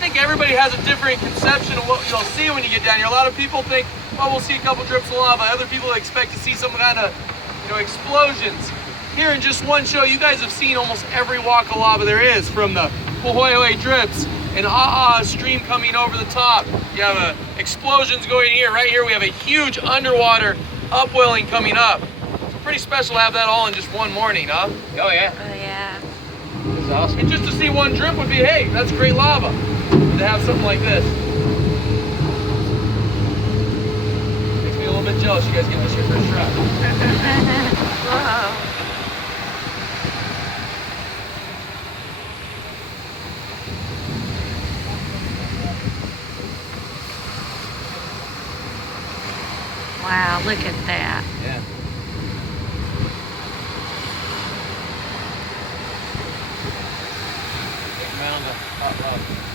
think everybody has a different conception of what you'll see when you get down here. A lot of people think, well, we'll see a couple drips of lava. Other people expect to see some kind of, explosions. Here in just one show, you guys have seen almost every walk of lava there is, from the Pohoihoe drips and stream coming over the top. You have explosions going here. Right here we have a huge underwater upwelling coming up. It's pretty special to have that all in just one morning, huh? Oh yeah. Oh yeah. This is awesome. And just to see one drip would be, hey, that's great lava. To have something like this. Makes me a little bit jealous you guys get this your first shot. Whoa. Wow, look at that. Yeah. Big mound of hot lava.